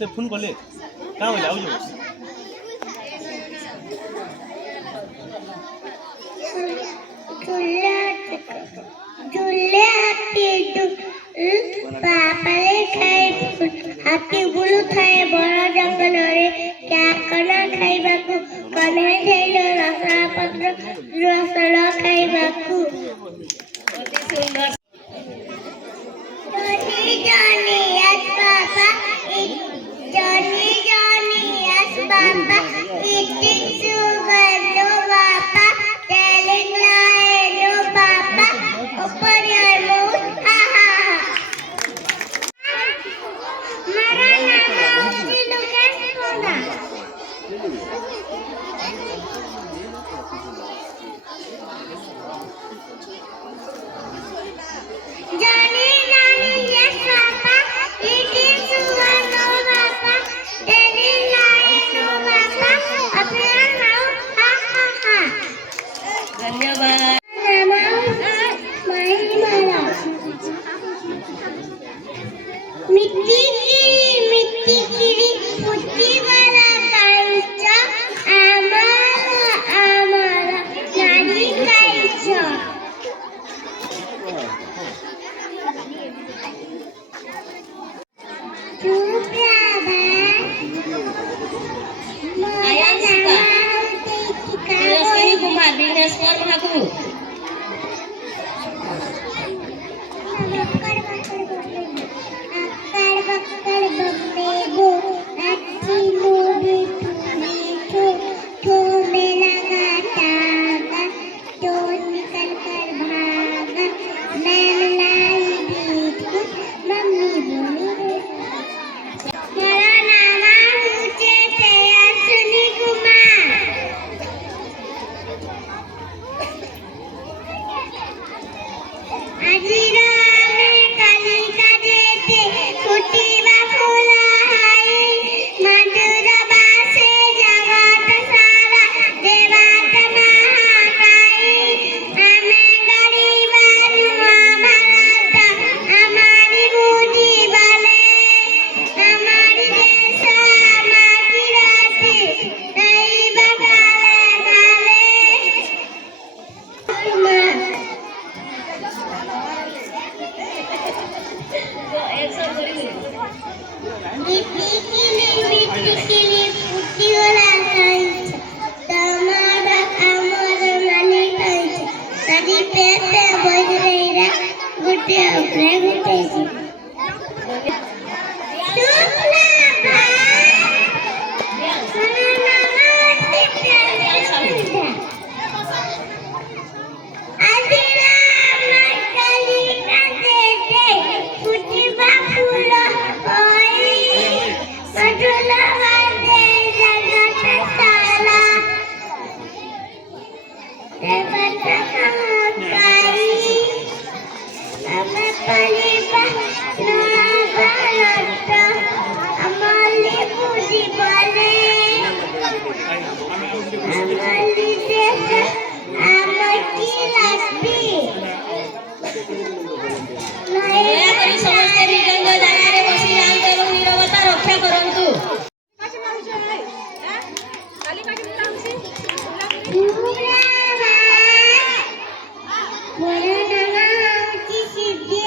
से फोन कले कहाँ होला आउनु पापाले खाए हाथी बुलु थाए बड़ा जंगल रे क्या कना खाइबाकू कने थैलो रसरा पत्र रसरा खाइबाकू Johnny yes papa Johnny yes papa eating sugar no papa telling lie no papa open your mouth ha ha mara nama uji lukas kona Johnny yes papa eating sugar no papa telling lie no papa open your mouth ha ha ha धन्यवाद मिट्टी की putty वाला कायचा आम्हाला नाही खायचं Kumar Dineshwar Thakur Siddhi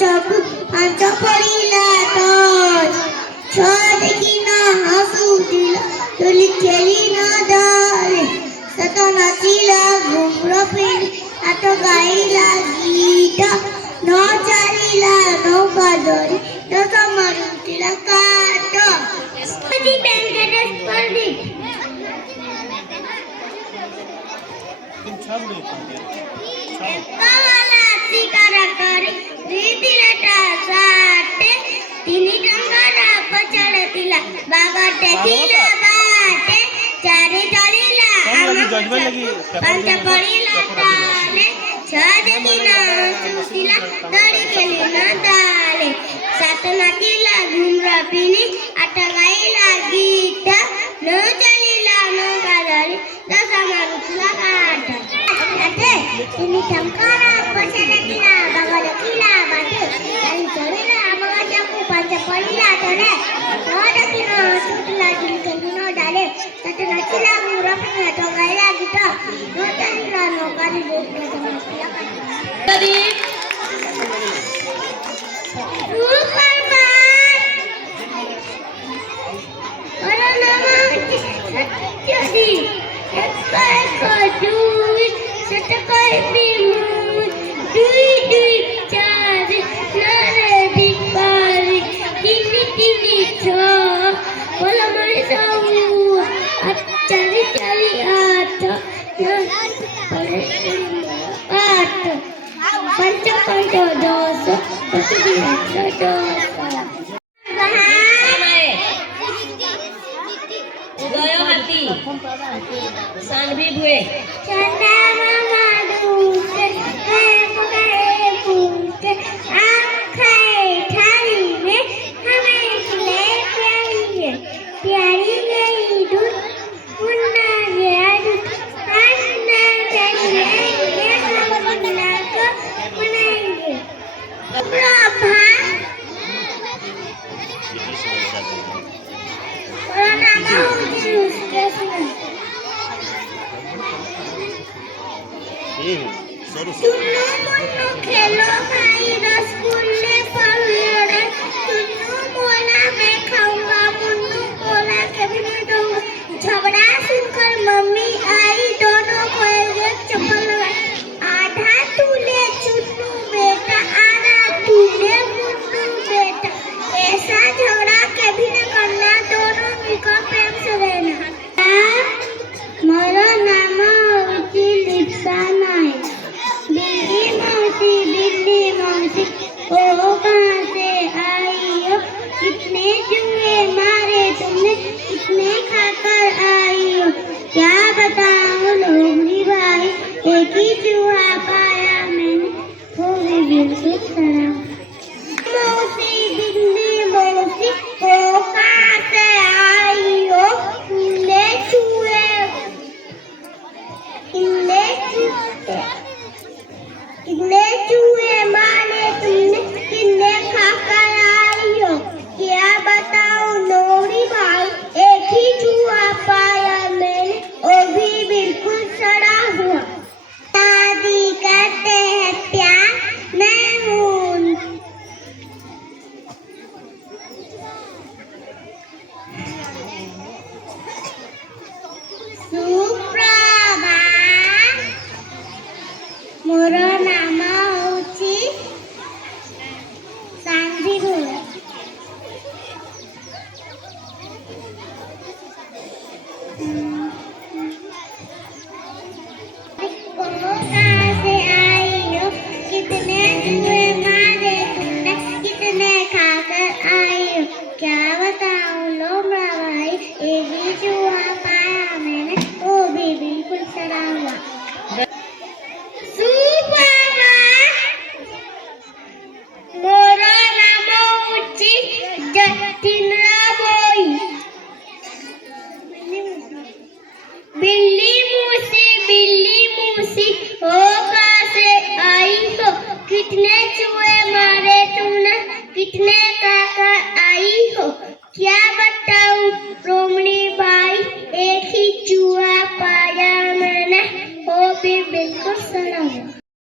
चकू आमचा पडीला तर छ देखी ना हसू दिला तुली खेळी ना दारे सत नाचीला घुमरो पिली आता गाईला गीत न चालीला नौका दोरी तसा मारून तिला काट कधी बँकेत स्पर्धी तुम छान बोलते कावाला शिकारा करे रीतीला टासाटे तिनी रंगाला पछाड तिला बागा टेकीला बाटे चारे चालीला पंच पडीला ताले छाद किना सुतीला दडी केली ना दाले सात नातीला घुमरा पिली आता गाईला गीत न चालीला न गाजाली तसा मारू तुला काट तिनी चमकारा पछाड तिला बागा किला बाटे आणि चढीला बागा चाकू पंच पडीला तोडे छाद किना सुतीला दडी केली ना दाले सात नातीला घुमरा पिली आता गाईला गीत न चालीला न गाजाली कधी चारी चारी आठ पंच पंच दस गयो हाती सांडवी भुए चंदा मामा दूते गए फूटे आँखें ठारी में हमें लेके आइए प्यारी गई दूध मुन्ना गया दूध अन्ना चाहिए हम मुन्ना को मनाएंगे प्रभा कोरोना बहुत उसके सुनो मुन्नो खेलो भाई रसगुल्ले पकड़े सुनो बोला मैं खाऊंगा मुन्नो बोला कभी नहीं दूंगा झगड़ा सुनकर मम्मी आई दोनों को एक चप्पल लगाई आधा तूने चुन्नू बेटा आधा तूने मुन्नू बेटा ऐसा झगड़ा कभी न करना दोनों मिलकर प्रेम से रहना मोरो नाम होती लिप्साना है बिल्ली मौसी ओ कहाँ से आई हो कितने चूहे मारे तुमने कितने खाकर आई हो क्या बताऊं लोमड़ी भाई एक ही चूहा पाया मैंने वो भी बिल्कुल सड़ा मौसी बिल्ली मौसी ओ कहाँ से आई हो कितने चूहे मारे तुमने कितने खाकर आई हो क्या बताऊं लोरी भाई एक ही चूहा पाया मैंने वो भी बिल्कुल सड़ा हुआ शादी करते हैं प्यार मैं हूँ सुप्रभात मोर नाम होची सांधी भोळे कहाँ से आई हो कितने चूहे मारे तुमने कितने खाकर आई हो क्या बताऊं लोमड़ा भाई एक ही चूहा पाया मैंने वो भी बिल्कुल सड़ा हुआ मोरा नाम होची जतिनरा बोई बिल्ली मूसी हो कहाँ से आई हो कितने चूहे मारे तुमने कितने खाकर आई हो क्या बताऊं रोमनी